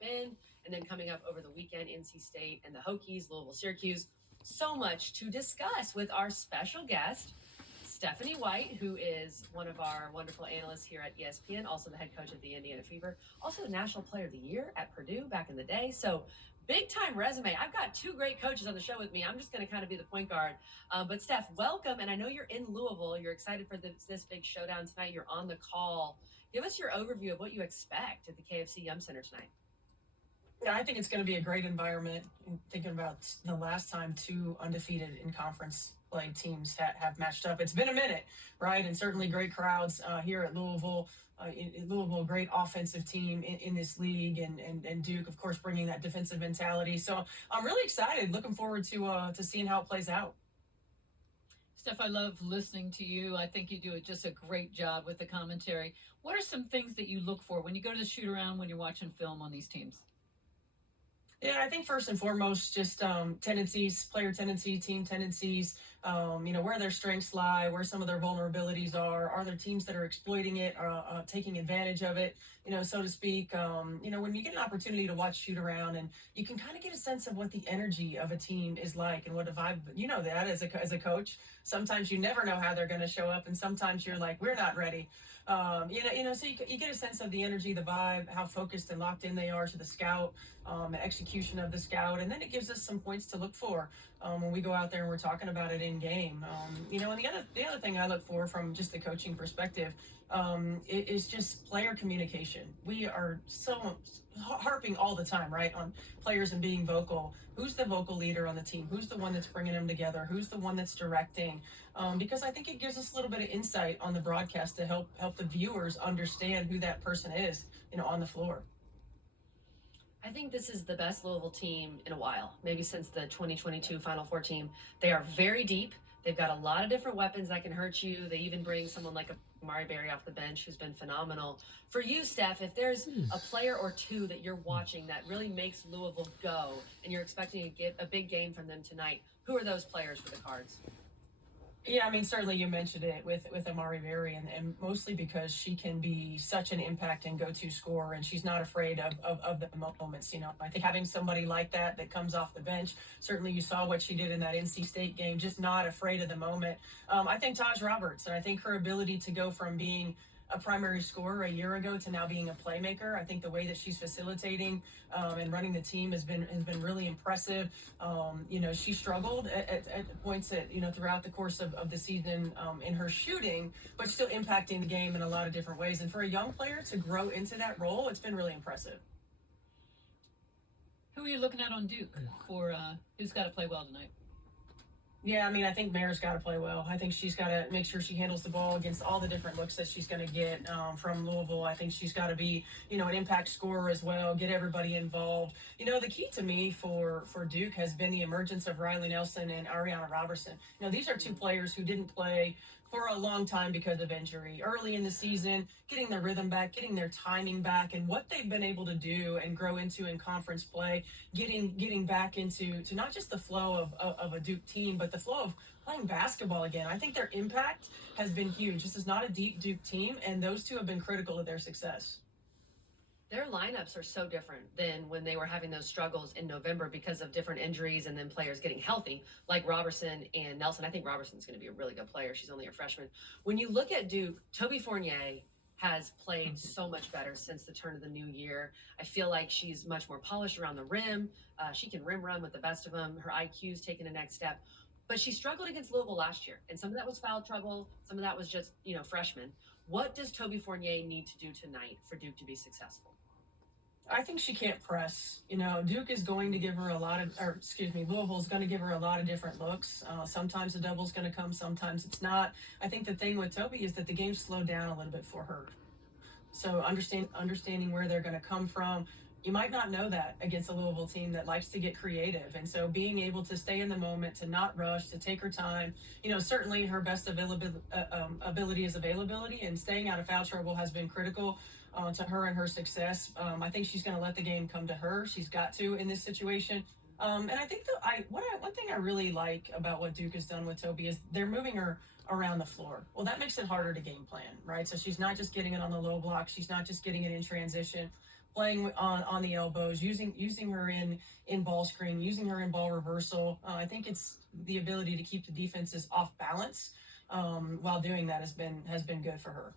been, and then coming up over the weekend, NC State and the Hokies, Louisville, Syracuse. So much to discuss with our special guest, Stephanie White, who is one of our wonderful analysts here at ESPN, also the head coach of the Indiana Fever, also the National Player of the Year at Purdue back in the day. So big time resume. I've got two great coaches on the show with me. I'm just going to kind of be the point guard. But Steph, welcome. And I know you're in Louisville. You're excited for this big showdown tonight. You're on the call. Give us your overview of what you expect at the KFC Yum Center tonight. Yeah, I think it's going to be a great environment. Thinking about the last time two undefeated in conference play teams have matched up, it's been a minute, right? And certainly great crowds here at Louisville. In Louisville, great offensive team in this league, and Duke, of course, bringing that defensive mentality. So I'm really excited. Looking forward to seeing how it plays out. Steph, I love listening to you. I think you do just a great job with the commentary. What are some things that you look for when you go to the shoot around, when you're watching film on these teams? Yeah, I think first and foremost, just tendencies, player tendencies, team tendencies, where their strengths lie, where some of their vulnerabilities are there teams that are exploiting it, taking advantage of it, so to speak. When you get an opportunity to watch shoot around, and you can kind of get a sense of what the energy of a team is like and what a vibe, that as a coach, sometimes you never know how they're going to show up. And sometimes you're like, we're not ready. So you get a sense of the energy, the vibe, how focused and locked in they are to the scout, execution of the scout, and then it gives us some points to look for when we go out there and we're talking about it in game. And the other thing I look for from just the coaching perspective is just player communication. We are so harping all the time, right, on players and being vocal. Who's the vocal leader on the team? Who's the one that's bringing them together? Who's the one that's directing? Because I think it gives us a little bit of insight on the broadcast to help the viewers understand who that person is, on the floor. I think this is the best Louisville team in a while, maybe since the 2022 Final Four team. They are very deep. They've got a lot of different weapons that can hurt you. They even bring someone like Amari Berry off the bench, who's been phenomenal. For you, Steph, if there's a player or two that you're watching that really makes Louisville go, and you're expecting to get a big game from them tonight, who are those players for the Cards? Yeah, I mean, certainly you mentioned it with Amari Berry, and mostly because she can be such an impact and go-to scorer, and she's not afraid of the moments. I think having somebody like that comes off the bench, certainly you saw what she did in that NC State game, just not afraid of the moment. I think Taj Roberts, and I think her ability to go from being a primary scorer a year ago to now being a playmaker. I think the way that she's facilitating and running the team has been really impressive. She struggled at points throughout the course of the season in her shooting, but still impacting the game in a lot of different ways. And for a young player to grow into that role, it's been really impressive. Who are you looking at on Duke for who's got to play well tonight? Yeah, I mean, I think Mare's got to play well. I think she's got to make sure she handles the ball against all the different looks that she's going to get from Louisville. I think she's got to be, an impact scorer as well, get everybody involved. The key to me for Duke has been the emergence of Riley Nelson and Ariana Robertson. These are two players who didn't play for a long time because of injury. Early in the season, getting their rhythm back, getting their timing back, and what they've been able to do and grow into in conference play, getting back into not just the flow of a Duke team, but the flow of playing basketball again. I think their impact has been huge. This is not a deep Duke team, and those two have been critical to their success. Their lineups are so different than when they were having those struggles in November because of different injuries and then players getting healthy, like Robertson and Nelson. I think Robertson's going to be a really good player. She's only a freshman. When you look at Duke, Toby Fournier has played so much better since the turn of the new year. I feel like she's much more polished around the rim. She can rim run with the best of them. Her IQ's taken a next step. But she struggled against Louisville last year, and some of that was foul trouble. Some of that was just, freshmen. What does Toby Fournier need to do tonight for Duke to be successful? I think she can't press. Duke is going to give her Louisville is going to give her a lot of different looks. Sometimes the double's going to come, sometimes it's not. I think the thing with Toby is that the game slowed down a little bit for her. So understanding where they're going to come from. You might not know that against a Louisville team that likes to get creative. And so being able to stay in the moment, to not rush, to take her time, certainly her best ability is availability, and staying out of foul trouble has been critical to her and her success. I think she's going to let the game come to her. She's got to in this situation. And I think one thing I really like about what Duke has done with Toby is they're moving her around the floor. Well, that makes it harder to game plan, right? So she's not just getting it on the low block. She's not just getting it in transition. playing on the elbows, using her in ball screen, using her in ball reversal. I think it's the ability to keep the defenses off balance while doing that has been good for her.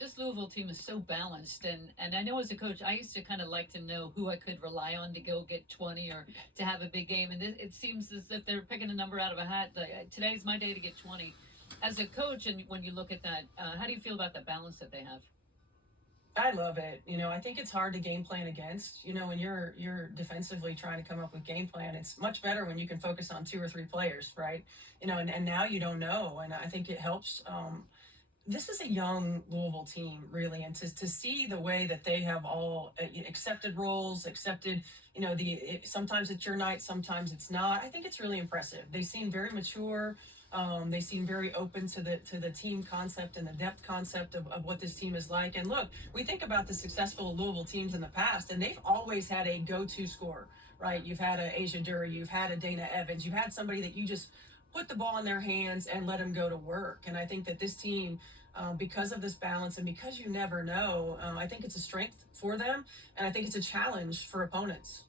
This Louisville team is so balanced, and I know as a coach, I used to kind of like to know who I could rely on to go get 20 or to have a big game, and it seems as if they're picking a number out of a hat. Like, today's my day to get 20. As a coach, and when you look at that, how do you feel about the balance that they have? I love it. I think it's hard to game plan against. When you're defensively trying to come up with game plan, it's much better when you can focus on two or three players, right? And now you don't know, and I think it helps. This is a young Louisville team, really, and to see the way that they have all accepted roles, accepted, sometimes it's your night, sometimes it's not. I think it's really impressive. They seem very mature. They seem very open to the team concept and the depth concept of what this team is like. And look, we think about the successful Louisville teams in the past, and they've always had a go-to scorer, right? You've had a Asia Dury, you've had a Dana Evans, you've had somebody that you just put the ball in their hands and let them go to work. And I think that this team, because of this balance and because you never know, I think it's a strength for them, and I think it's a challenge for opponents.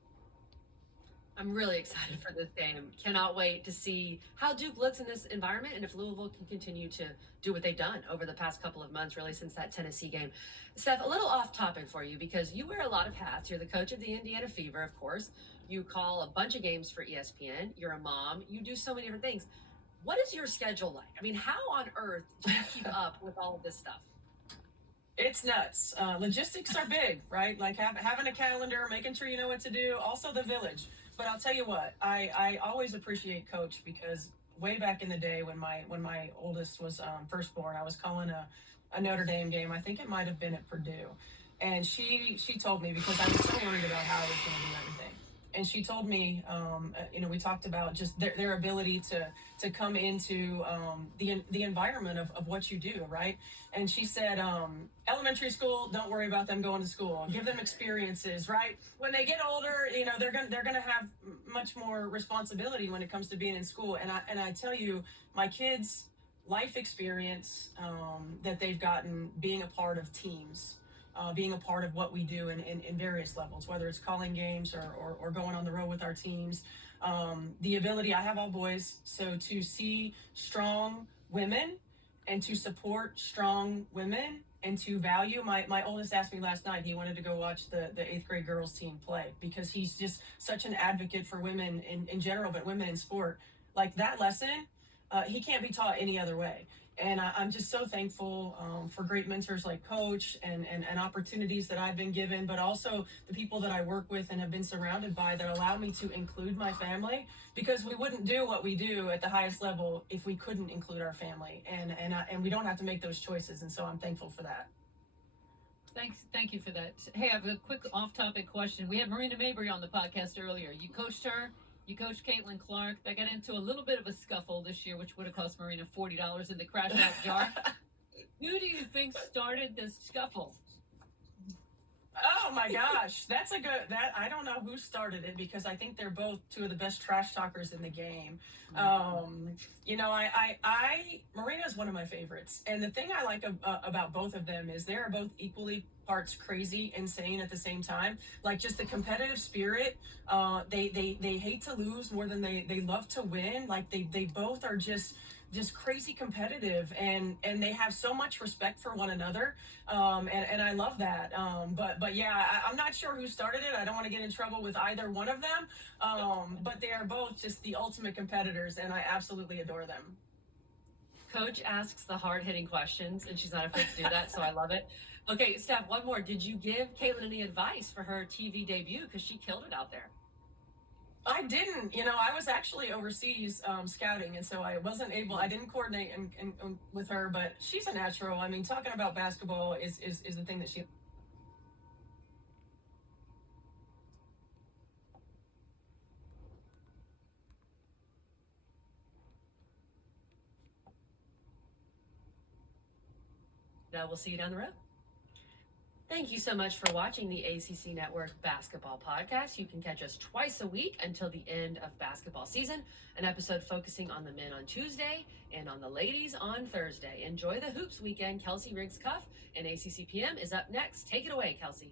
I'm really excited for this game. Cannot wait to see how Duke looks in this environment and if Louisville can continue to do what they've done over the past couple of months, really since that Tennessee game. Steph, a little off topic for you because you wear a lot of hats. You're the coach of the Indiana Fever, of course. You call a bunch of games for ESPN. You're a mom. You do so many different things. What is your schedule like? I mean, how on earth do you keep up with all of this stuff? It's nuts. Logistics are big, right? Like having a calendar, making sure you know what to do. Also the village. But I'll tell you what, I always appreciate Coach because way back in the day when my oldest was first born, I was calling a Notre Dame game. I think it might have been at Purdue, and she told me because I was so worried about how I was going to do everything. And she told me, we talked about just their ability to come into the environment of what you do, right? And she said, elementary school, don't worry about them going to school. Give them experiences, right? When they get older, they're gonna have much more responsibility when it comes to being in school. And I tell you, my kids' life experience that they've gotten being a part of teams. Being a part of what we do in various levels, whether it's calling games or going on the road with our teams. The ability, I have all boys, so to see strong women and to support strong women and to value, my oldest asked me last night, he wanted to go watch the 8th grade girls team play because he's just such an advocate for women in general, but women in sport. Like that lesson, he can't be taught any other way. And I'm just so thankful for great mentors like Coach and opportunities that I've been given, but also the people that I work with and have been surrounded by that allow me to include my family because we wouldn't do what we do at the highest level if we couldn't include our family. And we don't have to make those choices. And so I'm thankful for that. Thank you for that. Hey, I have a quick off-topic question. We had Marina Mabry on the podcast earlier. You coached her. You coached Caitlin Clark. They got into a little bit of a scuffle this year, which would have cost Marina $40 in the crash out jar. Who do you think started this scuffle? Oh my gosh, that's I don't know who started it because I think they're both two of the best trash talkers in the game. Marina is one of my favorites, and the thing I like about both of them is they are both equally parts crazy, insane at the same time. Like just the competitive spirit. They hate to lose more than they love to win. Like they both are just crazy competitive and they have so much respect for one another. And I love that. But yeah, I'm not sure who started it. I don't want to get in trouble with either one of them. But they are both just the ultimate competitors and I absolutely adore them. Coach asks the hard-hitting questions, and she's not afraid to do that, so I love it. Okay, Steph, one more. Did you give Caitlin any advice for her TV debut? Because she killed it out there. I didn't. I was actually overseas scouting, and so I didn't coordinate and with her, but she's a natural. I mean, talking about basketball is the thing that she. Now we'll see you down the road. Thank you so much for watching the ACC Network Basketball Podcast. You can catch us twice a week until the end of basketball season. An episode focusing on the men on Tuesday and on the ladies on Thursday. Enjoy the Hoops weekend. Kelsey Riggs Cuff and ACC PM is up next. Take it away, Kelsey.